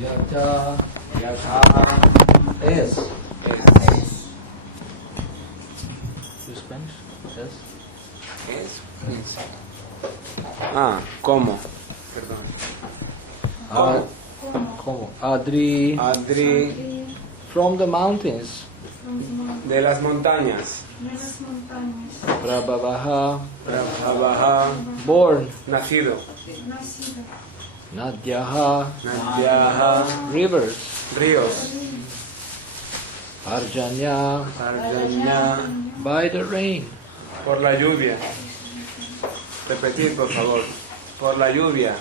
Yadra. Yadra. Es. Es. ¿You Spanish? Es. Es. Ah, ¿cómo? Perdón. ¿Cómo? Adri. Adri. From the mountains. De las montañas. Prabhavaha. Prabhavaha. Born. Nacido. Nadyaha. Nadyaha. Rivers. Ríos. Arjanya. Arjanya. By the rain. Por la lluvia. Repetir, por favor. Por la lluvia.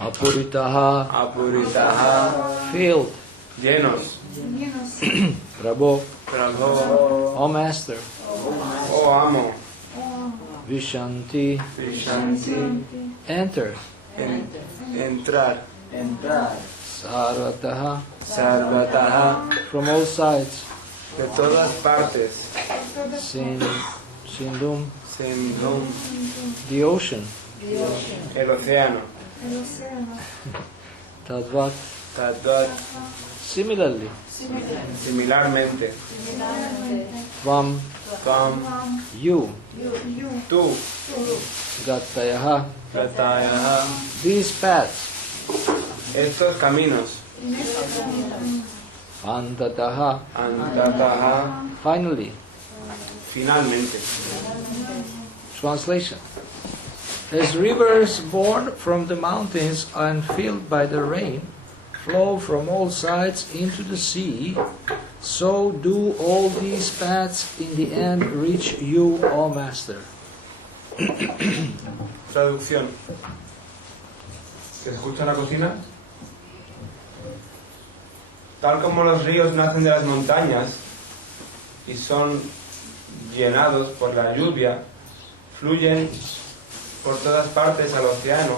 Apuritaha. Apuritaha. Filled. Llenos. Prabhu. Prabhu. O Master. Oh amo. Vishanti. Vishanti. Enter. Entrar. Sarvataha. Sarvataha. From all sides. De todas partes. Sindhum. Sindhum. The ocean. El océano. Tadvat. Tadvat. Similarly. Similarmente. Tvam. Tvam. You. Tú. Gatayaha. Pratayaha. These paths. Estos caminos. Antataha. Antataha. Finally. Finalmente. Translation. As rivers born from the mountains and filled by the rain flow from all sides into the sea, so do all these paths in the end reach you, O Master. Traducción. ¿Se escucha en la cocina? Tal como los ríos nacen de las montañas y son llenados por la lluvia, fluyen por todas partes al océano,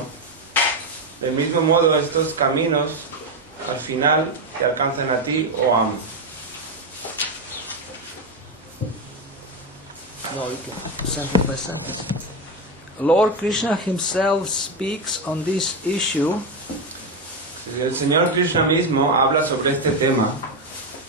del mismo modo estos caminos al final te alcanzan a ti, oh amo. No, you can sentence by sentence. Lord Krishna himself speaks on this issue El Señor Krishna mismo habla sobre este tema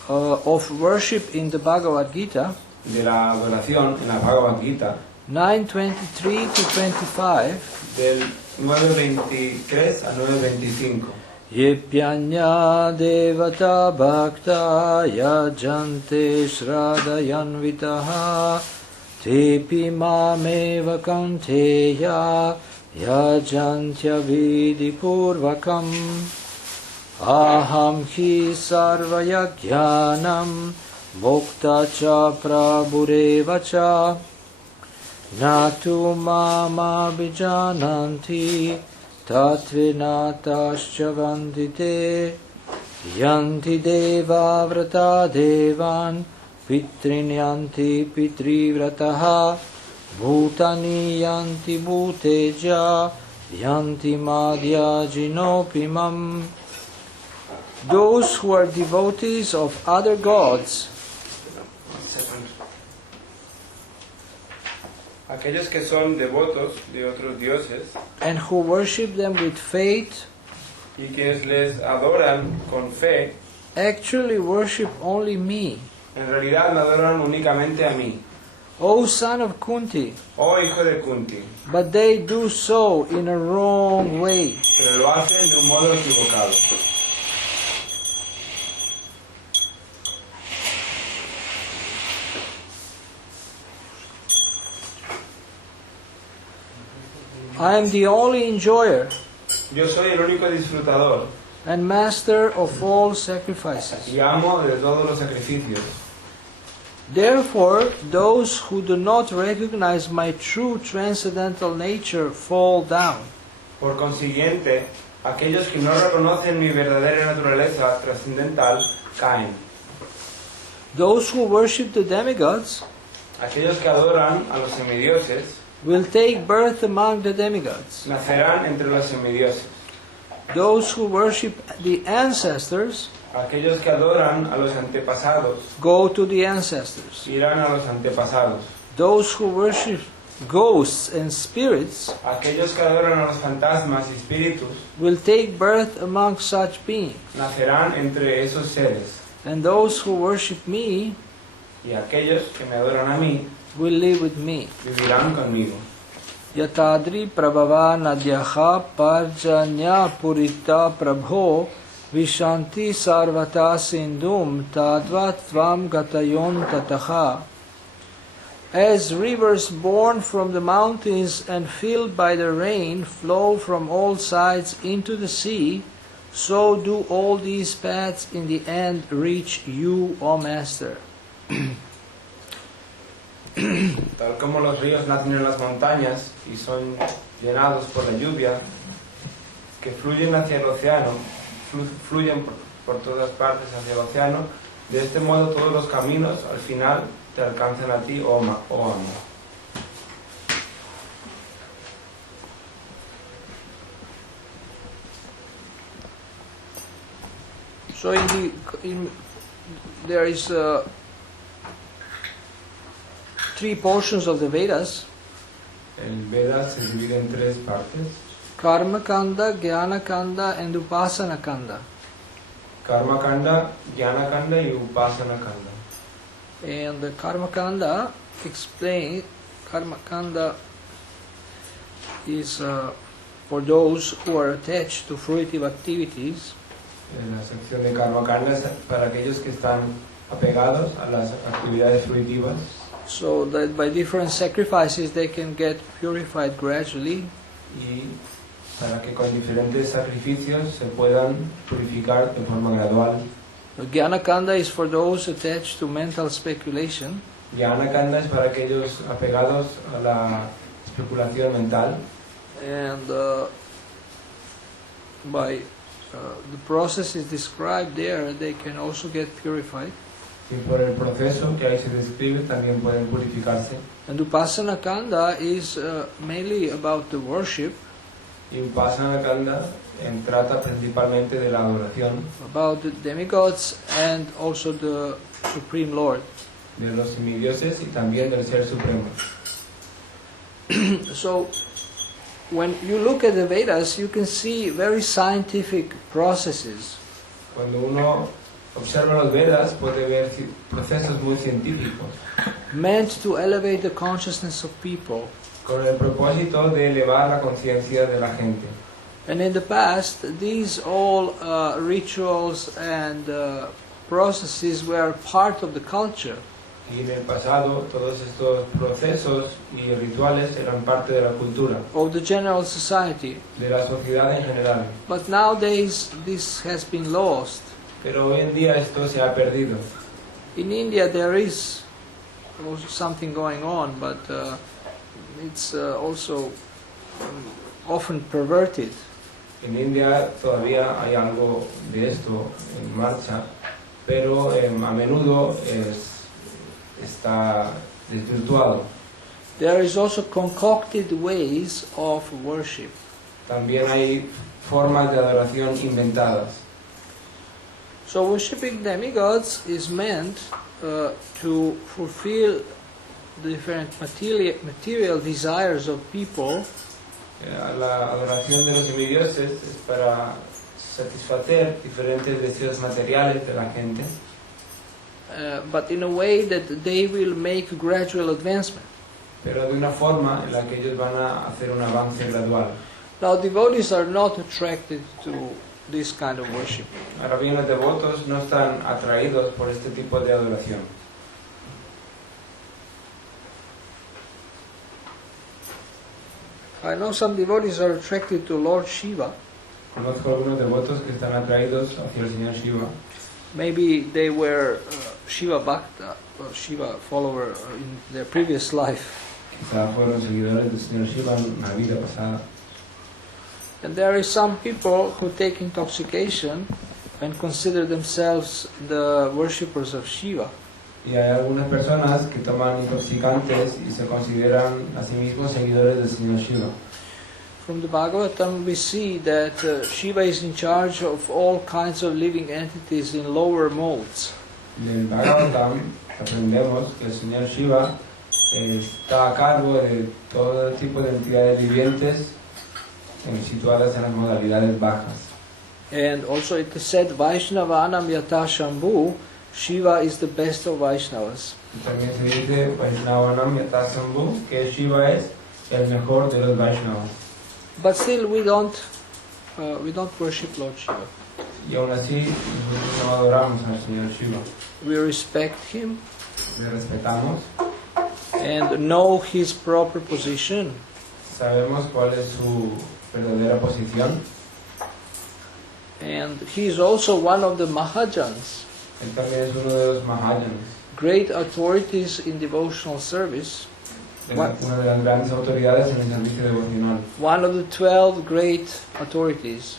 of worship in the Bhagavad Gita, de la adoración en la Bhagavad Gita 9:23 to 25. del 9.23 a 9.25. Yepyanya devata bhakta yajante shradhayanvitaha tepi mameva kanteya yajantya vidipurvakam aham hi sarvayagyanam bhokta cha prabhureva cha natu mama bijananti tattvinatascha vandite yanti deva vrata devan pitrin yanti pitrivrataha bhutani yanti bhuteja yanti madhya jinopimam. Those who are devotees of other gods, Aquellos que son devotos de otros dioses and who worship them with faith, y quienes les adoran con fe, actually worship only me. en realidad me adoran únicamente a mí, O son of Kunti, oh hijo de Kunti, but they do so in a wrong way. pero lo hacen de un modo equivocado. I am the only enjoyer Yo soy el único disfrutador and master of all sacrifices. y amo de todos los sacrificios. Therefore, those who do not recognize my true transcendental nature fall down. Por consiguiente, aquellos que no reconocen mi verdadera naturaleza trascendental caen. Those who worship the demigods Aquellos que adoran a los semidioses will take birth among the demigods. nacerán entre los semidioses. Those who worship the ancestors Aquellos que adoran a los antepasados go to the ancestors. irán a los antepasados. Those who worship ghosts and spirits aquellos que adoran a los fantasmas y espíritus will take birth among such beings, nacerán entre esos seres, and those who worship me y aquellos que me adoran a mí will live with me. vivirán conmigo. Yatadri prabhava nadyaha parjanya purita prabho vishanti sarvata sindhum tadva tvam gatayon tataha. As rivers born from the mountains and filled by the rain flow from all sides into the sea, so do all these paths in the end reach you, O Master. Tal como los ríos nacen en las montañas y son llenados por la lluvia, que fluyen hacia el océano, fluyen por todas partes hacia el océano, de este modo todos los caminos al final te alcanzan a ti, oh amor. So there is three portions of the Vedas: El Veda se divide en tres partes: Karma Kanda, Jnana Kanda, and Upasana Kanda. Karma Kanda, Jnana Kanda y Upasana Kanda. And the Karma Kanda is for those who are attached to fruitive activities. La sección de Karma Kanda es para aquellos que están apegados a las actividades fruitivas, So that by different sacrifices they can get purified gradually. y para que con diferentes sacrificios se puedan purificar de forma gradual. Jnana Kanda is for those attached to mental speculation. Jnana Kanda es para aquellos apegados a la especulación mental, And by the process is described there, they can also get purified. y por el proceso que ahí se describe también pueden purificarse. And Upasana Kanda is mainly about the worship, Y Upasana Kanda trata principalmente de la adoración about the demigods and also the Supreme Lord. de los semidioses y también del Ser Supremo. So when you look at the Vedas, you can see very scientific processes. Cuando uno observa los Vedas puede ver procesos muy científicos meant to elevate the consciousness of people. con el propósito de elevar la conciencia de la gente. And in the past, these all rituals and processes were part of the culture. Y en el pasado todos estos procesos y rituales eran parte de la cultura, Of the general society. de la sociedad en general. But nowadays, this has been lost. Pero hoy en día esto se ha perdido. In India, there is also something going on, but it's also often perverted. En India todavía hay algo de esto en marcha, pero a menudo está desvirtuado. There is also concocted ways of worship. También hay formas de adoración inventadas. So worshipping demigods is meant to fulfill the different material desires of people. La adoración de los semidioses es para satisfacer diferentes deseos materiales de la gente, But in a way that they will make gradual advancement. pero de una forma en la que ellos van a hacer un avance gradual. Now devotees are not attracted to this kind of worship. Ahora bien, los devotos no están atraídos por este tipo de adoración. I know some devotees are attracted to Lord Shiva. Conozco algunos devotos que están atraídos hacia el Señor Shiva. Maybe they were Shiva Bhakta, or Shiva follower in their previous life. Quizá fueron seguidores del Señor Shiva en una vida pasada. And there is some people who take intoxication and consider themselves the worshippers of Shiva. Y hay algunas personas que toman intoxicantes y se consideran a sí mismos seguidores del Señor Shiva. From the Bhagavatam we see that Shiva is in charge of all kinds of living entities in lower molds. Del Bhagavatam aprendemos que el Señor Shiva está a cargo de todo tipo de entidades vivientes situadas en las modalidades bajas. And also it is said, Vaishnavanam Yata Shambhu, Shiva is the best of Vaishnavas. Y también se dice Vaishnavanam Yata Shambhu, que Shiva es el mejor de los Vaishnavas. But still we don't worship Lord Shiva. Y aún así nosotros no adoramos al Señor Shiva. We respect him Le respetamos, and know his proper position. sabemos cuál es su verdadera posición. And he is also one of the Mahajans, Él también es uno de los Mahayanas, great authorities in devotional service, una de las grandes autoridades en el servicio devocional, one of the 12 great authorities.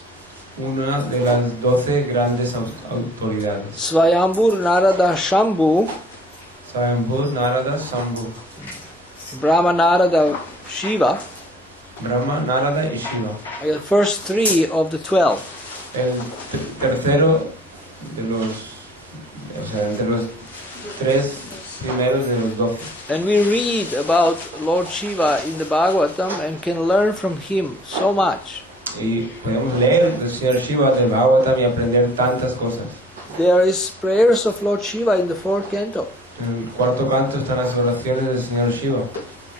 una de las 12 grandes autoridades. Swayambur Narada Shambhu, Swayambhu Narada Shambhu, Brahma Narada Shiva, Brahma, Narada y Shiva. are the first 3 of the 12. El tercero de los, o sea, entre los 3 primeros de los 12. And we read about Lord Shiva in the Bhagavatam and can learn from him so much. Y podemos leer del Señor Shiva del Bhagavatam y aprender tantas cosas. There is prayers of Lord Shiva in the 4th canto En el cuarto canto están las oraciones del Señor Shiva,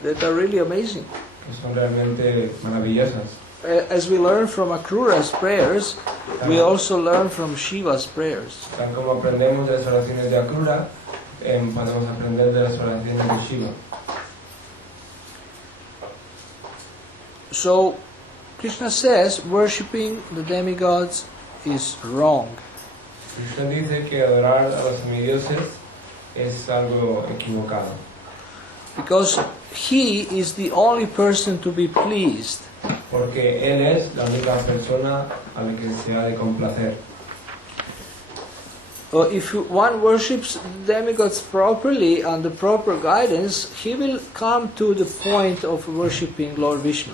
that are really amazing. que son realmente maravillosas. As we learn from Akrura's prayers, we also learn from Shiva's prayers. Tal como aprendemos de las oraciones de Akrura, podemos aprender de las oraciones de Shiva. So, Krishna says worshipping the demigods is wrong. Krishna dice que adorar a los semidioses es algo equivocado, Because he is the only person to be pleased. porque Él es la única persona a la que se ha de complacer. If one worships demigods properly under proper guidance, he will come to the point of worshipping Lord Vishnu.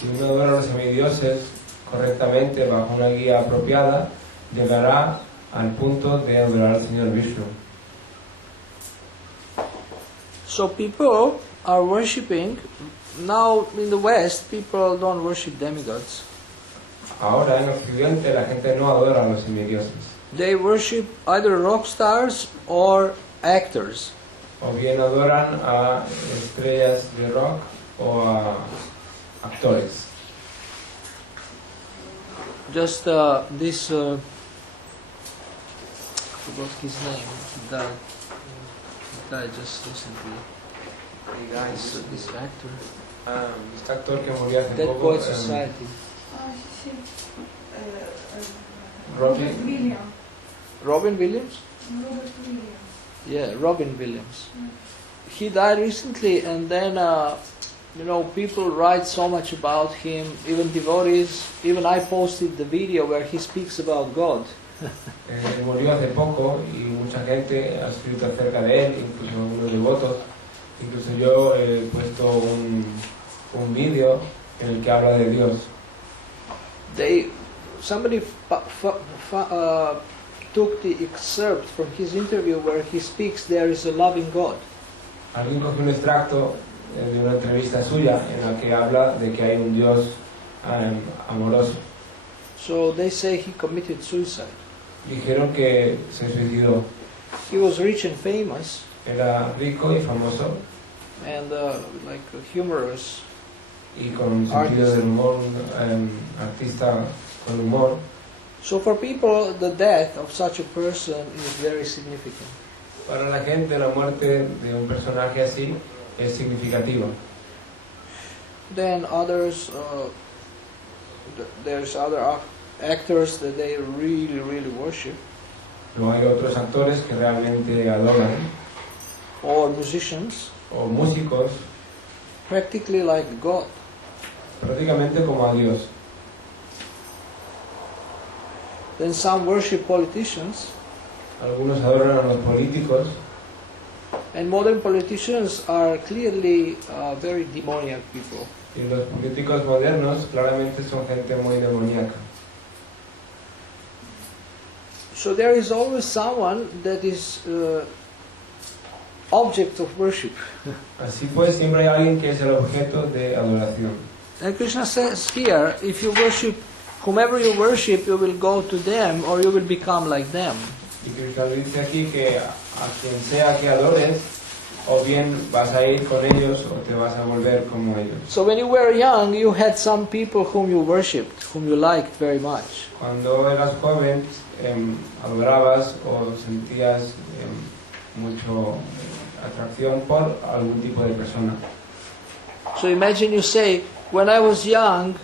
Si uno adora a los semidioses correctamente, bajo una guía apropiada, llegará al punto de adorar al Señor Vishnu. So people are worshipping, now in the West, people don't worship demigods. Ahora en Occidente la gente no adora a los semidioses, They worship either rock stars or actors. o bien adoran a estrellas de rock o a actores. Just this, I forgot his name, that guy just recently, this actor, Este actor que murió hace Dead poco, Poets Society. Sí. Robin Williams. Robin Williams? Robert Williams. Yeah, Robin Williams. He died recently, and then people write so much about him, even devotees. Even I posted the video where he speaks about God. murió hace poco y mucha gente ha escrito acerca de él, incluso unos devotos. Incluso yo he puesto un vídeo en el que habla de Dios. Somebody took the excerpt from his interview where he speaks, there is a loving God. Alguien cogió un extracto de una entrevista suya en la que habla de que hay un Dios amoroso. So they say he committed suicide. Dijeron que se suicidó. He was rich and famous Era rico y famoso and like humorous. y con un sentido del humor, un artista con humor. So for people, the death of such a person is very significant. Para la gente la muerte de un personaje así es significativa. Then others, there's other actors that they really worship, No hay otros actores que realmente adoran, or musicians, o músicos, practically like God. prácticamente como a Dios. Then some worship politicians, Algunos adoran a los políticos, and modern politicians are clearly very demoniac people. y los políticos modernos claramente son gente muy demoníaca. So there is always someone that is object of worship. Así pues, siempre hay alguien que es el objeto de adoración. And Krishna says here, if you worship, whomever you worship, you will go to them or you will become like them. Y Krishna dice aquí que a quien sea que adores, o bien vas a ir con ellos o te vas a volver como ellos. So when you were young, you had some people whom you worshipped, whom you liked very much. Cuando eras joven, adorabas o sentías mucho atracción por algún tipo de persona. So imagine you say, when I was young,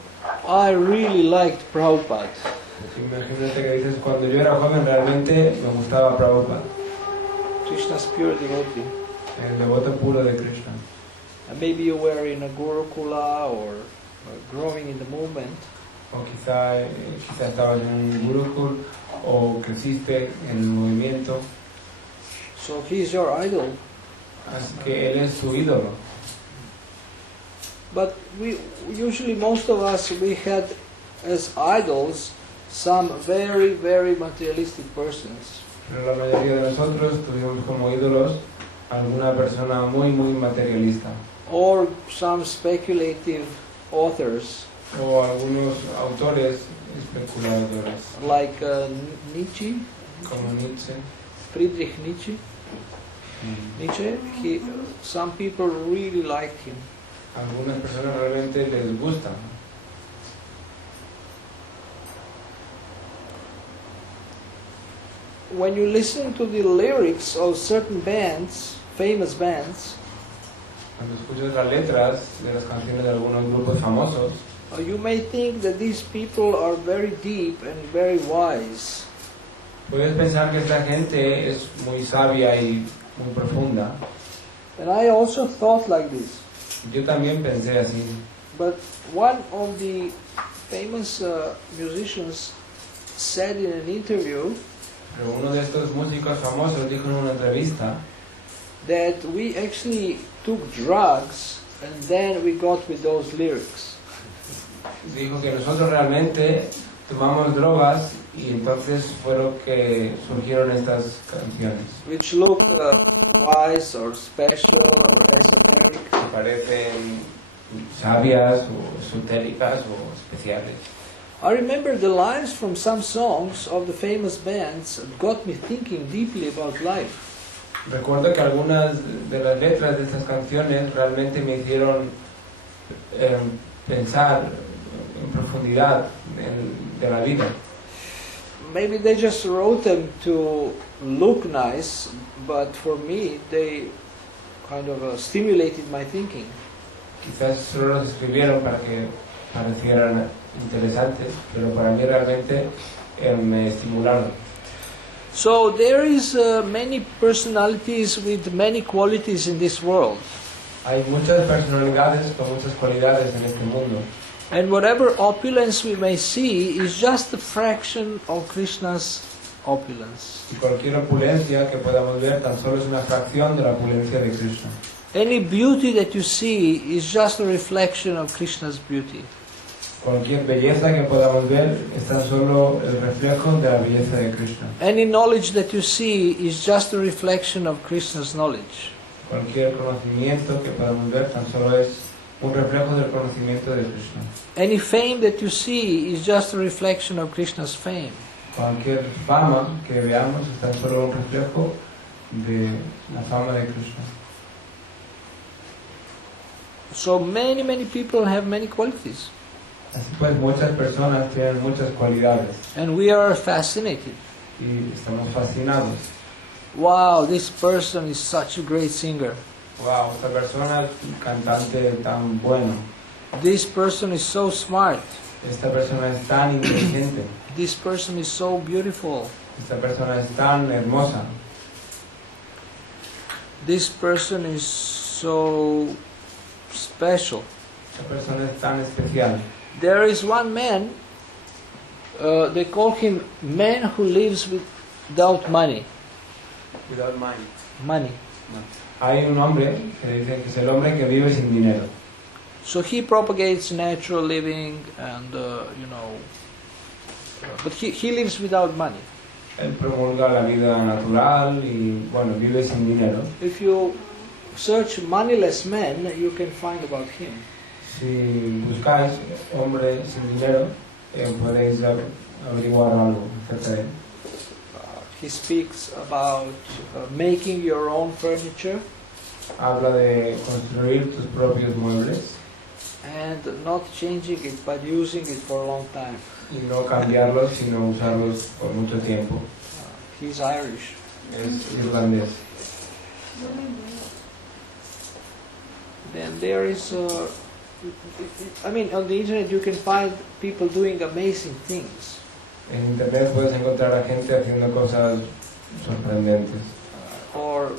I really liked Prabhupada. Imagínate que dices, cuando yo era joven realmente me gustaba Prabhupada, Krishna's pure devotee. el devoto puro de Krishna. And maybe you were in a Gurukula or growing in the movement. O quizá estabas en un gurukul o creciste en el movimiento. So he is your idol. Así que él es tu ídolo. But we usually, most of us, we had as idols some very, very materialistic persons. Pero la mayoría de nosotros tuvimos como ídolos alguna persona muy, muy materialista. Or some speculative authors, O algunos autores especuladores, like Nietzsche, como Nietzsche. Friedrich Nietzsche. Some people really liked him. Algunas personas realmente les gusta. When you listen to the lyrics of certain bands, famous bands, Cuando escuchas las letras de las canciones de algunos grupos famosos, you may think that these people are very deep and very wise. puedes pensar que esta gente es muy sabia y muy profunda. And I also thought like this. Yo también pensé así. But one of the famous musicians said in an interview Pero uno de estos músicos famosos dijo en una entrevista that we actually took drugs and then we got with those lyrics. dijo que nosotros realmente tomamos drogas y entonces fue lo que surgieron estas canciones. Which look wise or special or esoteric. Que parecen sabias o esotéricas o especiales. I remember the lines from some songs of the famous bands got me thinking deeply about life. Recuerdo que algunas de las letras de estas canciones realmente me hicieron pensar en profundidad de la vida. Maybe they just wrote them to look nice, but for me they kind of stimulated my thinking. Quizás solo los escribieron para que parecieran interesantes, pero para mí realmente me estimularon. So there is many personalities with many qualities in this world. Hay muchas personalidades con muchas cualidades en este mundo. And whatever opulence we may see is just a fraction of Krishna's opulence. Y cualquier opulencia que podamos ver tan solo es una fracción de la opulencia de Krishna. Any beauty that you see is just a reflection of Krishna's beauty. Cualquier belleza que podamos ver es tan solo el reflejo de la belleza de Krishna. Any knowledge that you see is just a reflection of Krishna's knowledge. Cualquier conocimiento que podamos ver tan solo es un reflejo del conocimiento de Krishna. Any fame that you see is just a reflection of Krishna's fame. Cualquier fama que veamos es tan solo un reflejo de la fama de Krishna. So many people have many qualities. Así pues, muchas personas tienen muchas cualidades And we are fascinated. y estamos fascinados. Wow, this person is such a great singer. Wow, esta persona es un cantante tan bueno. This person is so smart. Esta persona es tan inteligente. This person is so beautiful. Esta persona es tan hermosa. This person is so special. Esta persona es tan especial. There is one man, they call him man who lives without money. Without money. Money. Hay un hombre que dice que es el hombre que vive sin dinero. So he propagates natural living and, but he lives without money. Él promulga la vida natural y, bueno, vive sin dinero. If you search moneyless men, you can find about him. Si buscáis hombre sin dinero, podéis averiguar algo acerca de él. He speaks about making your own furniture Habla de construir tus propios muebles and not changing it but using it for a long time. y no cambiarlos, sino usarlos por mucho tiempo. He's Irish. Es irlandés. Then there is, I mean, on the internet you can find people doing amazing things. En internet puedes encontrar a gente haciendo cosas sorprendentes. Or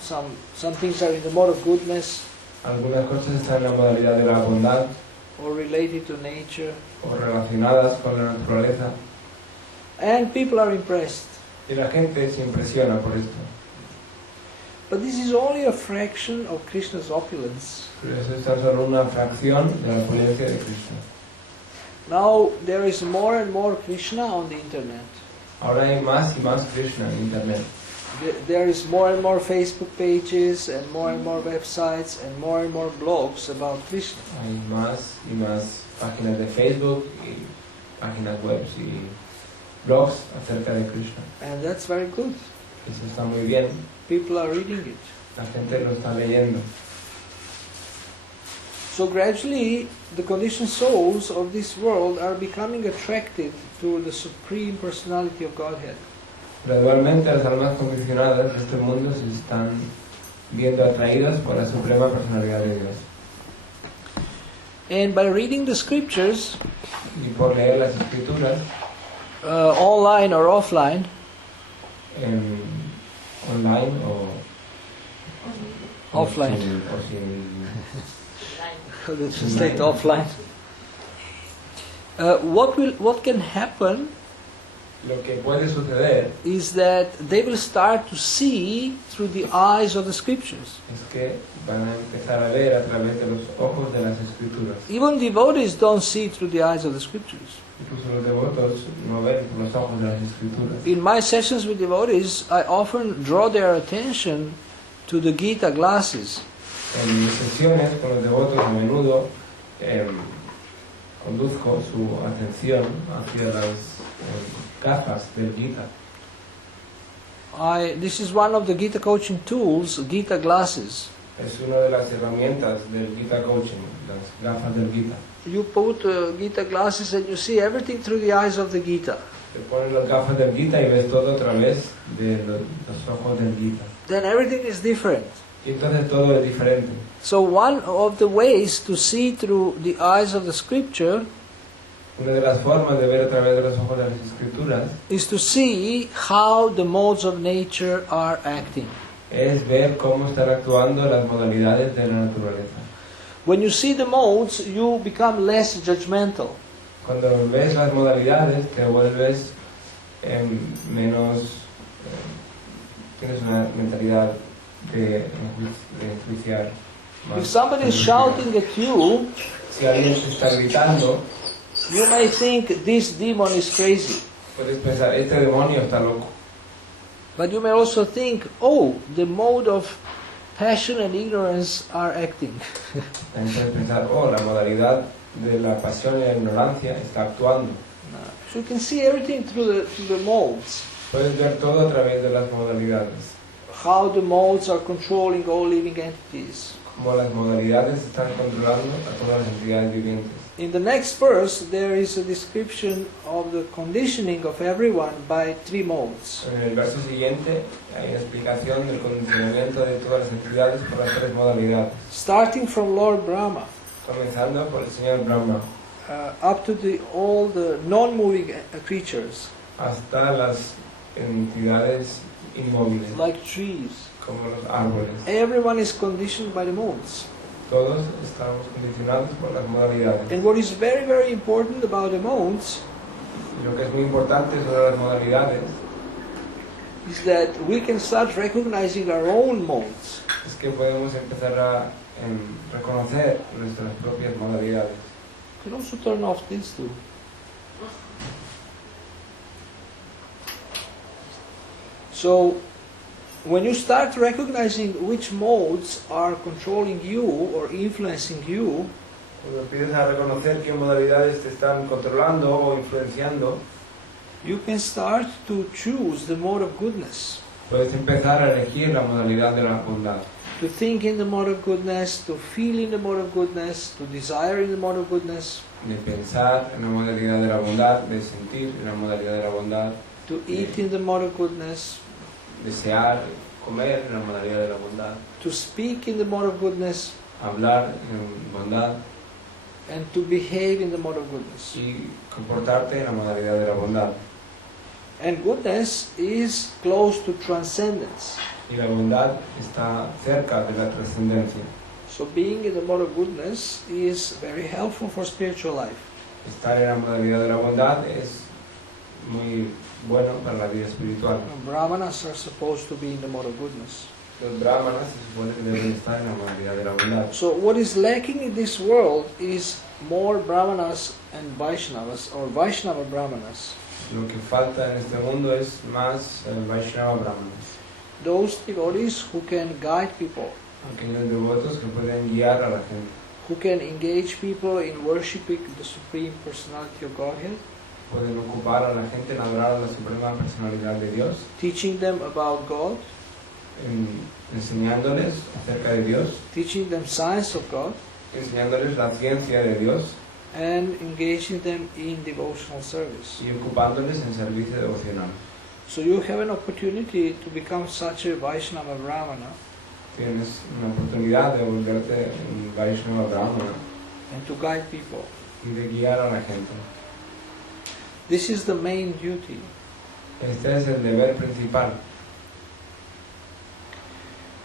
some things are in the mode of goodness Algunas cosas están en la modalidad de la bondad or related to nature. o relacionadas con la naturaleza And people are impressed. y la gente se impresiona por esto. But this is only a fraction of Krishna's opulence. Pero eso es tan solo una fracción de la opulencia de Cristo. Now there is more and more Krishna on the internet. Ahora hay más y más Krishna en internet. There is more and more Facebook pages and more websites and more blogs about Krishna. Hay más y más páginas de Facebook y páginas web y blogs acerca de Krishna. And that's very good. Eso está muy bien. People are reading it. La gente lo está leyendo. So gradually, the conditioned souls of this world are becoming attracted to the Supreme Personality of Godhead. Gradualmente las almas condicionadas de este mundo se están viendo atraídas por la Suprema Personalidad de Dios. And by reading the scriptures, Y por leer las escrituras, online or offline, online o offline. o sin Let's state offline. What can happen lo que puede suceder is that they will start to see through the eyes of the scriptures. es que van a empezar a ver a través de los ojos de las escrituras. Even devotees don't see through the eyes of the scriptures. Incluso los devotos no ven por los ojos de las escrituras. In my sessions with devotees, I often draw their attention to the Gita glasses. En mis sesiones con los devotos a menudo conduzco su atención hacia las gafas del Gita. This is one of the Gita coaching tools, Gita glasses. Es una de las herramientas del Gita Coaching, las gafas del Gita. You put Gita glasses and you see everything through the eyes of the Gita. Te pones las gafas del Gita y ves todo a través de los ojos del Gita. Then everything is different. Y entonces todo es diferente. So one of the ways to see through the eyes of the scripture Una de las formas de ver a través de los ojos de las escrituras is to see how the modes of nature are acting. es ver cómo están actuando las modalidades de la naturaleza. When you see the modes, you become less judgmental. Cuando ves las modalidades te vuelves menos, tienes una mentalidad de enjuiciar más. If somebody is shouting at you, Si alguien te está gritando, you may think this demon is crazy. puedes pensar, este demonio está loco. But you may also think, oh, the mode of passion and ignorance are acting. También puedes pensar, oh, la modalidad de la pasión y la ignorancia está actuando. So you can see everything through the modes. Puedes ver todo a través de las modalidades. How the modes are controlling all living entities. Como las modalidades están controlando a todas las entidades vivientes. In the next verse, there is a description of the conditioning of everyone by three modes. En el verso siguiente hay una explicación del condicionamiento de todas las entidades por las tres modalidades. Starting from Lord Brahma, Comenzando por el señor Brahma up to all the non-moving creatures, hasta las entidades inmóviles, like trees. como los árboles. Everyone is conditioned by the modes. Todos estamos condicionados por las modalidades. And what is very, very important about the modes Y lo que es muy importante sobre las modalidades is that we can start recognizing our own modes. es que podemos empezar a reconocer nuestras propias modalidades. You can also turn off this too. So, when you start recognizing which modes are controlling you or influencing you, Cuando empiezas a reconocer qué modalidades te están controlando o influenciando, you can start to choose the mode of goodness. puedes empezar a elegir la modalidad de la bondad. To think in the mode of goodness, to feel in the mode of goodness, to desire in the mode of goodness, De pensar en la modalidad de la bondad, de sentir en la modalidad de la bondad, to eat in the mode of goodness, desear, comer en la modalidad de la bondad, to speak in the mode of goodness, hablar en bondad and to behave in the mode of goodness. y comportarte en la modalidad de la bondad. And goodness is close to transcendence. Y la bondad está cerca de la trascendencia. So being in the mode of goodness is very helpful for spiritual life. Estar en la modalidad de la bondad es muy bueno para la vida espiritual. Brahmanas are supposed to be in the mode of goodness. Los brahmanas se supone que deben estar en la modalidad de la bondad. So what is lacking in this world is more Brahmanas and Vaishnavas, or Vaishnava Brahmanas. Lo que falta en este mundo es más Vaishnava brahmanas. Those devotees who can guide people, Aquellos devotos que pueden guiar a la gente, who can engage people in worshiping the Supreme Personality of Godhead, pueden ocupar a la gente en adorar a la Suprema Personalidad de Dios, teaching them about God, enseñándoles acerca de Dios, teaching them science of God, enseñándoles la ciencia de Dios and engaging them in devotional service. y ocupándoles en servicio devocional. So you have an opportunity to become such a Vaishnava Brahmana Tienes una oportunidad de volverte un Vaishnava brahmana and to guide people. y de guiar a la gente. This is the main duty. Este es el deber principal.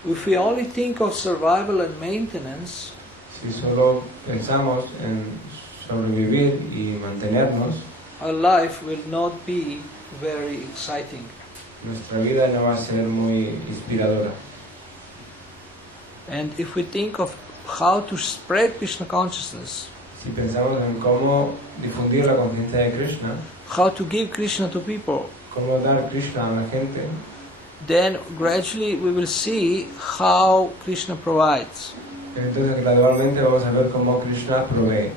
If we only think of survival and maintenance, Si solo pensamos en sobrevivir y mantenernos, our life will not be very exciting. nuestra vida no va a ser muy inspiradora. And if we think of how to spread Krishna consciousness, Si pensamos en cómo difundir la conciencia de Krishna, how to give Krishna to people, cómo dar Krishna a la gente, then gradually we will see how Krishna provides. entonces gradualmente vamos a ver cómo Krishna provee.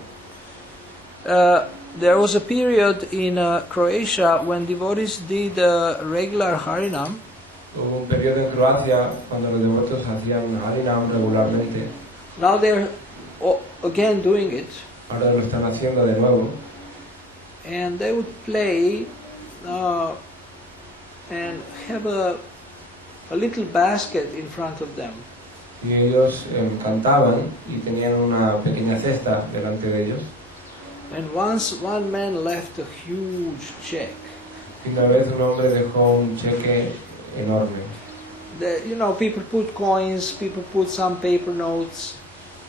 There was a period in Croatia when devotees did regular Harinam, Hubo un periodo en Croacia cuando los devotos hacían Harinam regularmente. now they're again doing it, Ahora lo están haciendo de nuevo. and they would play and have a little basket in front of them. Y ellos cantaban y tenían una pequeña cesta delante de ellos. And once one man left a huge check. Y una vez un hombre dejó un cheque enorme. People put coins, people put some paper notes,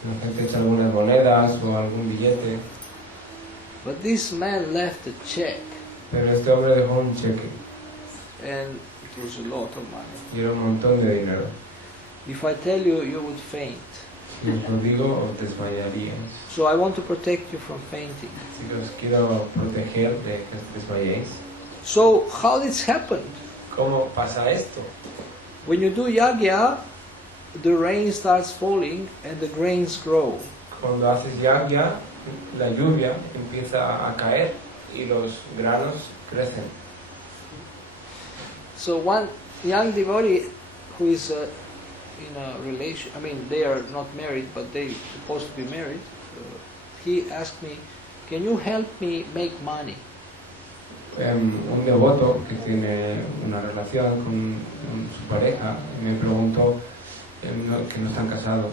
La gente echa algunas monedas o algún billete. but this man left a check, Pero este hombre dejó un cheque and it was a lot of money. y era un montón de dinero. If I tell you, you would faint. Si os lo digo, os desmayaríais. So I want to protect you from fainting. Así que os quiero proteger de que os desmayéis. So how this happened? ¿Cómo pasa esto? When you do yagya, the rain starts falling and the grains grow. Cuando haces yagya, la lluvia empieza a caer y los granos crecen. So one young devotee who is in a relation, they are not married, but they supposed to be married, he asked me, can you help me make money? Un devoto que tiene una relación con su pareja me preguntó, que no están casados,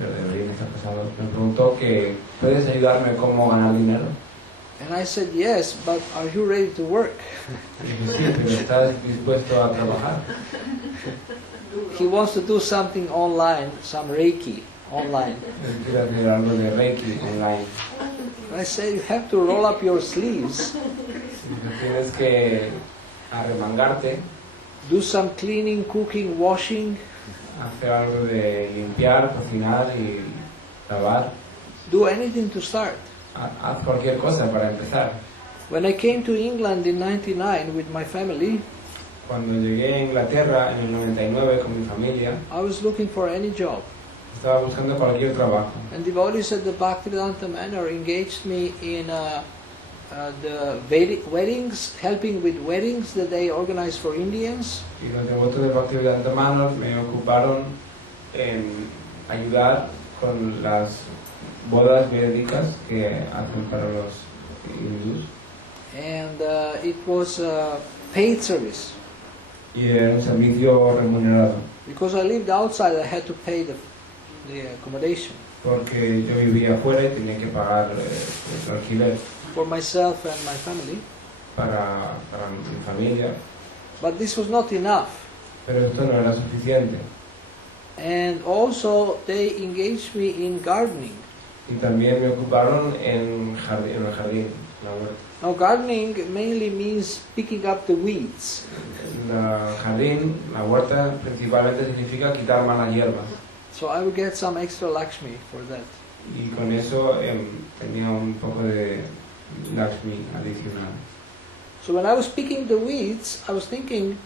pero deberían estar casados, me preguntó que ¿puedes ayudarme cómo ganar dinero? And I said, yes, but are you ready to work? Y dije, sí, pero ¿estás dispuesto a trabajar? He wants to do something online, some Reiki online. Él quiere hacer algo de Reiki online. And I said, you have to roll up your sleeves, Entonces tienes que arremangarte, do some cleaning, cooking, washing, hacer algo de limpiar, cocinar y lavar. do anything to start. Haz cualquier cosa para empezar. When I came to England in '99 with my family, Cuando llegué a Inglaterra en el 99 con mi familia, I was looking for any job. estaba buscando cualquier trabajo. And devotees at the Bhaktivedanta Manor engaged me in the weddings, helping with weddings that they organized for Indians. Y los devotos del Bhaktivedanta Manor me ocuparon en ayudar con las bodas védicas que hacen para los hindús. And it was a paid service. Y era un servicio remunerado, Because I lived outside, I had to pay the accommodation porque yo vivía afuera y tenía que pagar el alquiler for myself and my family. para mi familia. But this was not enough. Pero esto no era suficiente. And also they engaged me in gardening. Y también me ocuparon en el jardín, en la huerta. Now gardening mainly means picking up the weeds. El jardín, la huerta, principalmente significa quitar malas hierbas. So I would get some extra Lakshmi for that. Y con eso tenía un poco de Lakshmi adicional. So when I was picking the weeds, I was thinking,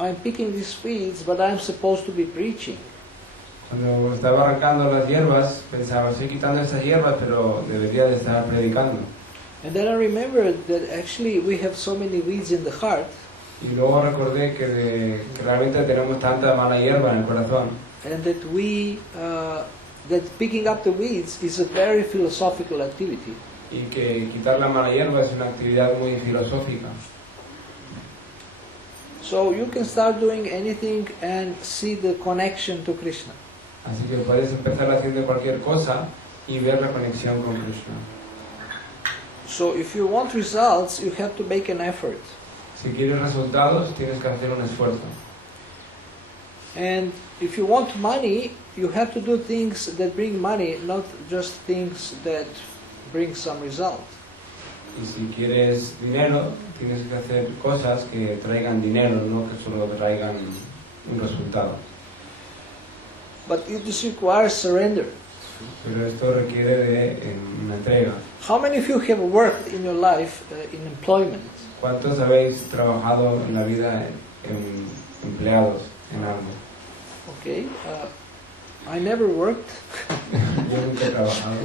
I'm picking these weeds, but I'm supposed to be preaching. Cuando estaba arrancando las hierbas, pensaba, estoy quitando esas hierbas, pero debería de estar predicando. And then I remembered that actually we have so many weeds in the heart, Y luego recordé que realmente tenemos tanta mala hierba en el corazón. and that that picking up the weeds is a very philosophical activity. Y que quitar la mala hierba es una actividad muy filosófica. So you can start doing anything and see the connection to Krishna. Así que puedes empezar haciendo cualquier cosa y ver la conexión con Krishna. So if you want results, you have to make an effort. Si quieres resultados, tienes que hacer un esfuerzo. And if you want money, you have to do things that bring money, not just things that bring some result. Y si quieres dinero, tienes que hacer cosas que traigan dinero, no que solo traigan un resultado. But it just requires surrender. Pero esto requiere de una entrega. How many of you have worked in your life in employment? ¿Cuántos habéis trabajado en la vida en empleados en algo? Okay, I never worked. Yo nunca he trabajado.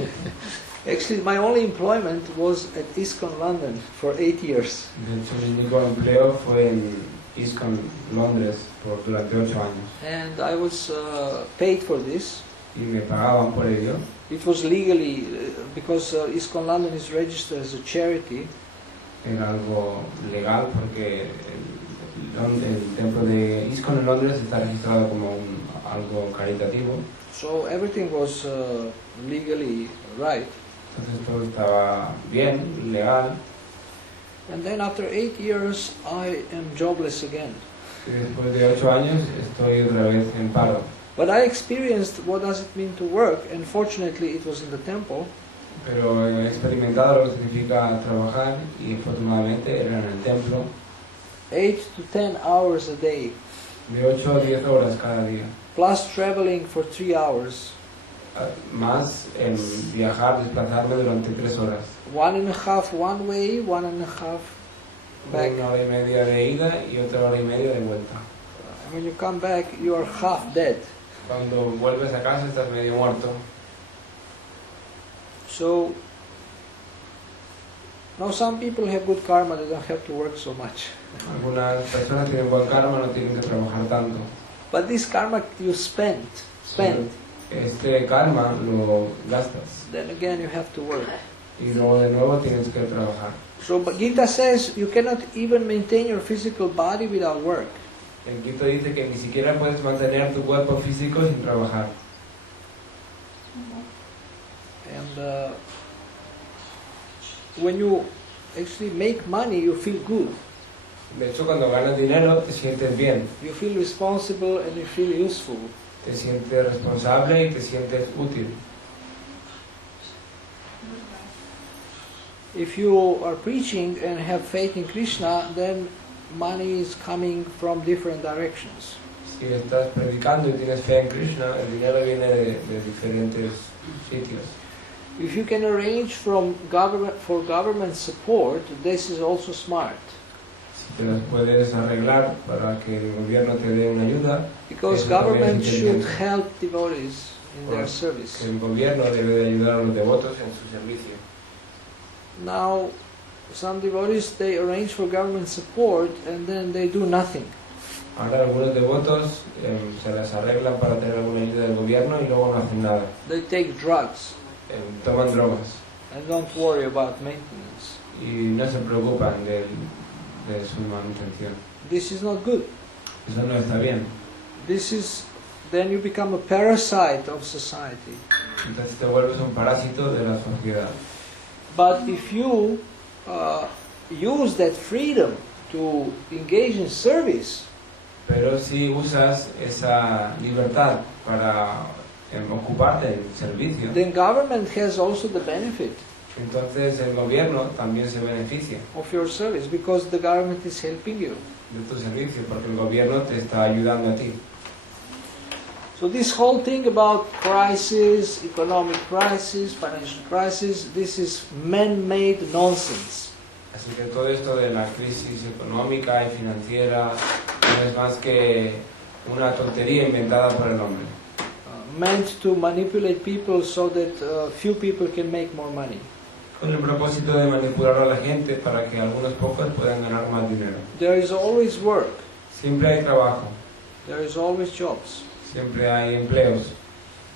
Actually, my only employment was at ISKCON London for 8 years. De hecho, mi único empleo fue en ISKCON Londres durante 8 años. And I was paid for this. Y me pagaban por ello. It was legally, because ISKCON London is registered as a charity. Era algo legal porque el templo de ISKCON en Londres está registrado como algo caritativo. So everything was legally right. Entonces todo estaba bien, legal. And then after 8 years, I am jobless again. Y después de 8 años estoy otra vez en paro. But I experienced what does it mean to work, and fortunately it was in the temple. Pero he experimentado lo que significa trabajar y afortunadamente era en el templo 8 to 10 hours a day, de 8 a 10 horas cada día. plus traveling for 3 hours. Más en viajar, desplazarme durante 3 horas. 1.5 one way, 1.5 back. 1 hora y media de ida y otra hora y media de vuelta. And when you come back, you are half dead. Cuando vuelves a casa estás medio muerto. So, now some people have good karma, they don't have to work so much. Algunas personas tienen buen karma, no tienen que trabajar tanto. But this karma you spend. Este karma lo gastas Then again you have to work. y luego de nuevo tienes que trabajar. So but Gita says you cannot even maintain your physical body without work. El Quito dice que ni siquiera puedes mantener tu cuerpo físico sin trabajar. And when you actually make money, you feel good. De hecho, cuando ganas dinero te sientes bien, You feel responsible and you feel useful. te sientes responsable y te sientes útil. If you are preaching and have faith in Krishna, then money is coming from different directions. Si estás predicando y tienes fe en Krishna, el dinero viene de diferentes sitios. If you can arrange for government support, this is also smart. te las puedes arreglar para que el gobierno te dé una ayuda. Because Eso también government es should inteligente. help devotees in their Que service. el gobierno debe de ayudar a los devotos en su servicio. Now, some devotees, they arrange for government support and then they do nothing. Ahora algunos devotos se las arreglan para tener alguna ayuda del gobierno y luego no hacen nada. They take drugs Toman drogas and don't worry about maintenance. y no se preocupan de su manutención. This is not good. Eso no está bien. Then you become a parasite of society. Entonces te vuelves un parásito de la sociedad. But if you use that freedom to engage in service, Pero si usas esa libertad para ocuparte del servicio, then government has also the benefit entonces el gobierno también se beneficia of your service because the government is helping you. de tu servicio, porque el gobierno te está ayudando a ti. So this whole thing about crisis, economic crisis, financial crisis, this is man-made nonsense. Así que todo esto de la crisis económica y financiera no es más que una tontería inventada por el hombre, Meant to manipulate people so that few people can make more money. con el propósito de manipular a la gente para que algunos pocos puedan ganar más dinero. There is always work, Siempre hay trabajo, there is always jobs. siempre hay empleos,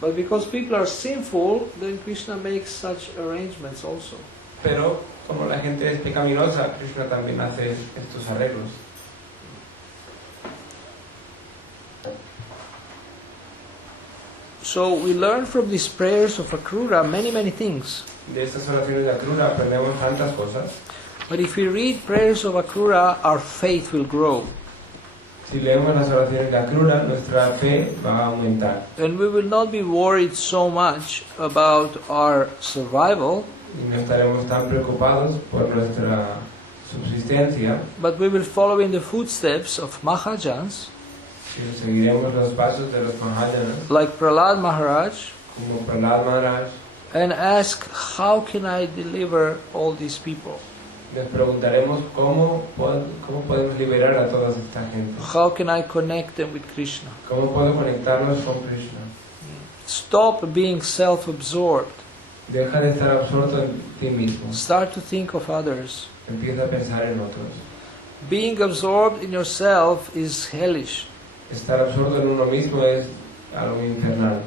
But because people are sinful, then Krishna makes such arrangements also. pero como la gente es pecaminosa, Krishna también hace estos arreglos. So we learn from these prayers of Akrura many things. De estas oraciones de Akrura aprendemos tantas cosas. But if we read prayers of Akrura, our faith will grow. Si leemos las oraciones de Akrura, nuestra fe va a aumentar. And we will not be worried so much about our survival, Y no estaremos tan preocupados por nuestra subsistencia, but we will follow in the footsteps of Mahajans, sino seguiremos los pasos de los Mahajanas, like Prahlad Maharaj, como Prahlad Maharaj. and ask, how can I deliver all these people? Nos preguntaremos cómo podemos liberar a toda esta gente. How can I connect them with Krishna? ¿Cómo puedo conectarnos con Krishna? Stop being self-absorbed. Deja de estar absorto en ti mismo. Start to think of others. Empieza a pensar en otros. Being absorbed in yourself is hellish. Estar absorto en uno mismo es algo infernal.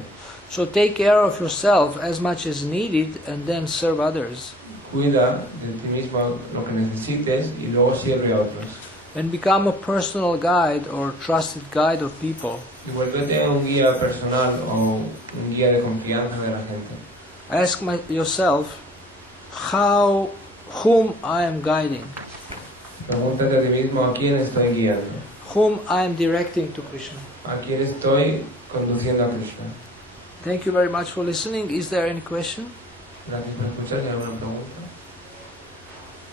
So take care of yourself as much as needed and then serve others. Cuida de ti mismo lo que necesites y luego sirve a otros. And become a personal guide or trusted guide of people. Y vuélvete un guía personal o un guía de confianza de la gente. Ask yourself whom I am guiding, Pregúntate a ti mismo a quién estoy guiando, whom I am directing to Krishna. a quién estoy conduciendo a Krishna. Thank you very much for listening. Is there any question? Gracias por escuchar. ¿Hay alguna pregunta?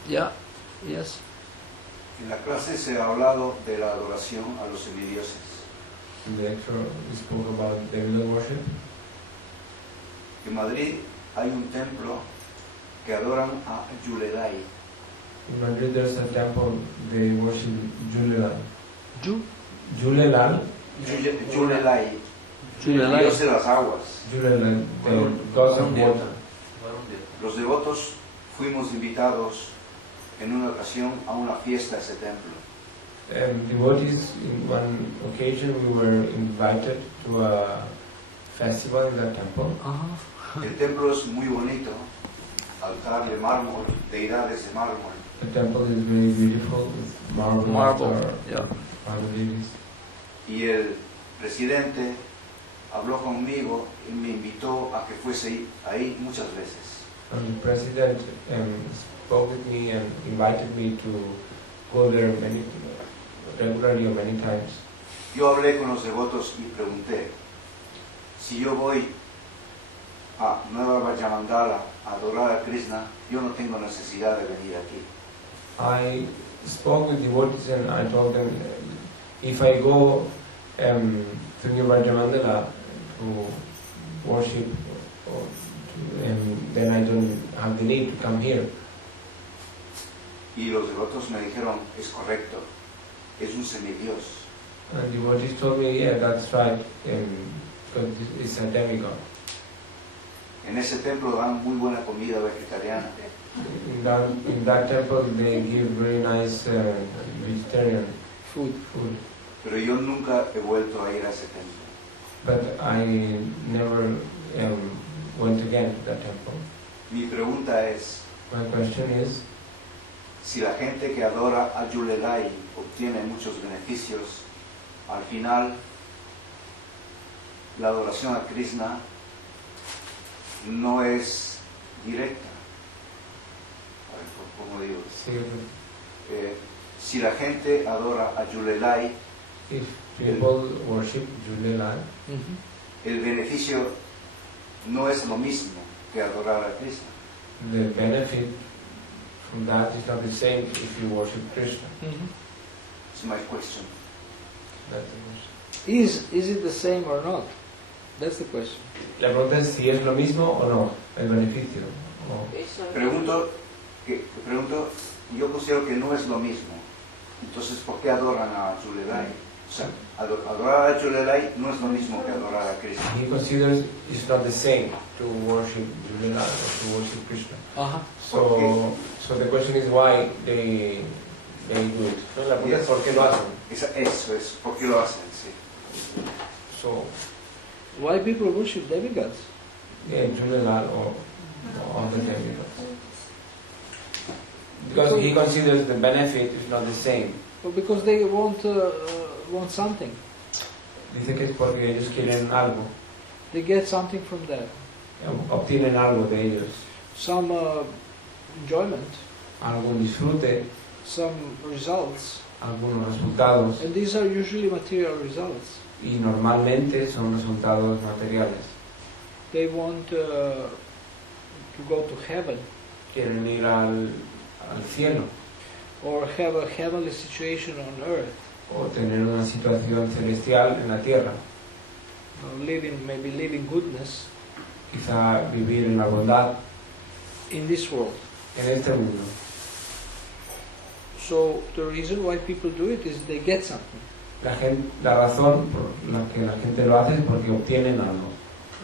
Yeah? Yes? En la clase se ha hablado de la adoración a los semidioses. In the lecture we spoke about devil worship. En Madrid hay un templo que adoran a Yulelai. In Madrid there's a temple they worship Julelal. Yulelai, Julelai. Dios de las aguas. Julelal, the god of water. Los devotos fuimos invitados en una ocasión a una fiesta a ese templo. Devotees, in one occasion we were invited to a festival in that temple. El templo es muy bonito, altar de mármol, deidades de mármol. The temple is very beautiful with marble altar, Yeah. marble deities. Y el presidente habló conmigo y me invitó a que fuese ahí muchas veces. And the president spoke with me and invited me to go there regularly or many times. Yo hablé con los devotos y pregunté, si yo voy a Nueva Vajramandala a adorar a Krishna, yo no tengo necesidad de venir aquí. I spoke with devotees and I told them if I go to New Rajamandala to worship, then I don't have the need to come here. Y los devotos me dijeron, es correcto, es un semidios. And devotees told me, yeah, that's right, because it's a demigod. En ese templo dan muy buena comida vegetariana. In that temple they give very nice vegetarian Food. food. Pero yo nunca he vuelto a ir a ese templo. But I never went again to that temple. Mi pregunta es, My question is, si la gente que adora a Yulelai obtiene muchos beneficios, al final la adoración a Krishna no es directa. A ver, ¿cómo digo? Si la gente adora a Yulelai, if people worship Julelal, el beneficio no es lo mismo que adorar a Krishna. the benefit from that is not the same if you worship Krishna. It's my question. That's the question. Is it the same or not? That's the question. La pregunta es si es lo mismo o no, el beneficio. Pregunto, yo considero que no es lo mismo. Entonces, ¿por qué adoran a Yulelai? O sea, adorar a Yulelai no es lo mismo que adorar a Krishna. He considers it's not the same to worship Julelal or to worship Krishna. So the question is why they do it. No, la pregunta es por qué lo hacen. Eso es, ¿por qué lo hacen? Sí. So, Why people worship demigods? yeah, Julelal or other demigods. Because he considers the benefit is not the same. Well, because they want something. Dice que es porque ellos quieren algo, They get something from that. obtienen algo de ellos, Some enjoyment, algún disfrute, some results. algunos resultados, And these are usually material results. y normalmente son resultados materiales. They want to go to heaven Quieren ir al cielo or have a heavenly situation on earth. o tener una situación celestial en la tierra, Maybe live in goodness quizá vivir en la bondad in this world. en este mundo. So the reason why people do it is they get something. La razón por la que la gente lo hace es porque obtienen algo.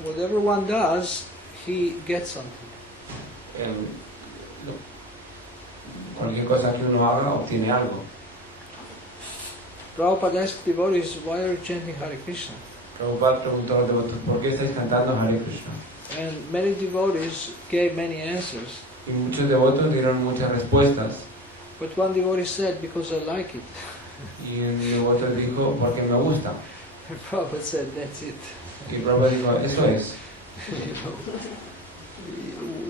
Whatever one does, he gets something. Cualquier cosa que uno haga obtiene algo. Prabhupada asked devotees, why are you chanting Hare Krishna? Prabhupada preguntó a los devotos, ¿por qué estáis cantando Hare Krishna? And many devotees gave many answers. Y muchos devotos dieron muchas respuestas. But one devotee said, because I like it. Y un devoto dijo, porque me gusta. And Prabhupada said, that's it. Y Prabhupada dijo, eso es.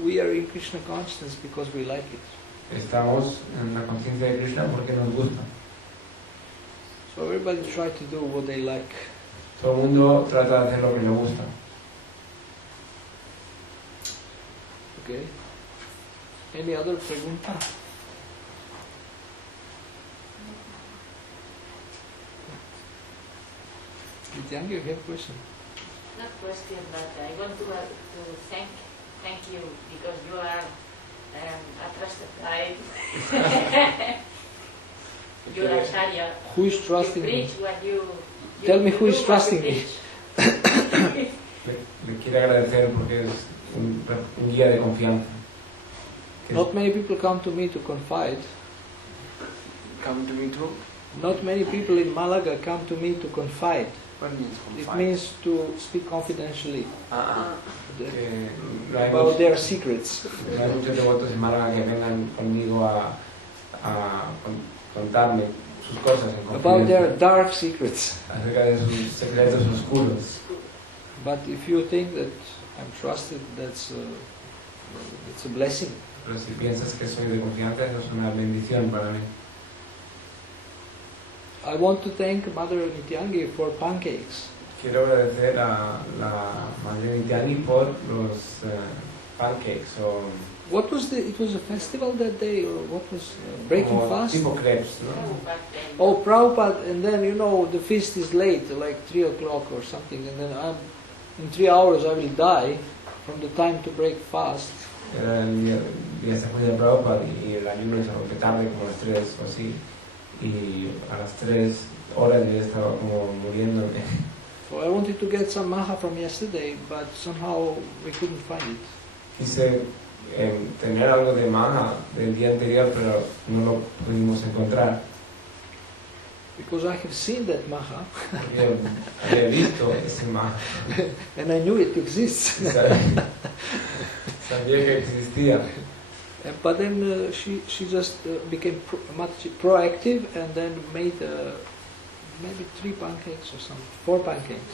We are in Krishna consciousness because we like it. Estamos en la conciencia de Krishna porque nos gusta. So everybody try to do what they like. Todo el mundo trata de hacer lo que le gusta. Okay. Any other pregunta? Nityangi, you have a question? Not question, but I want to thank you because you are a trusted guide. You are Acharya. Who is trusting you me? preach what you Tell me who do is what trusting you me. preach. Le quiero agradecer porque es un guía de confianza. Not many people come to me to confide. Come to me too. Not many people in Malaga come to me to confide. What means It confide? means to speak confidentially No hay about muchos- their secrets. no hay muchos devotos en Málaga que vengan conmigo a contarme sus cosas en About their confidencia, dark secrets. acerca de sus secretos oscuros. But if you think that I'm trusted, that's a blessing. Pero si piensas que soy de confianza, eso es una bendición para mí. I want to thank Mother Nityangi for pancakes. Quiero agradecer a la Madre Nityangi por los pancakes o What was it was a festival that day, or what was breaking como fast? tipo crepes, ¿no? Oh, Prabhupada, and then the feast is late, like 3 o'clock or something, and then in 3 hours I will die from the time to break fast. Era el día después de Prabhupada y el ayuno se rompe tarde, como a las 3 o así. Y a las 3 horas yo ya estaba como muriéndome. So I wanted to get some maha from yesterday, but somehow we couldn't find it. Quise tener algo de maha del día anterior, pero no lo pudimos encontrar. Because I have seen that maha, Porque había visto ese maha. and I knew it exists. Sabía que existía. But then she just became much proactive and then made maybe 3 pancakes or something, 4 pancakes.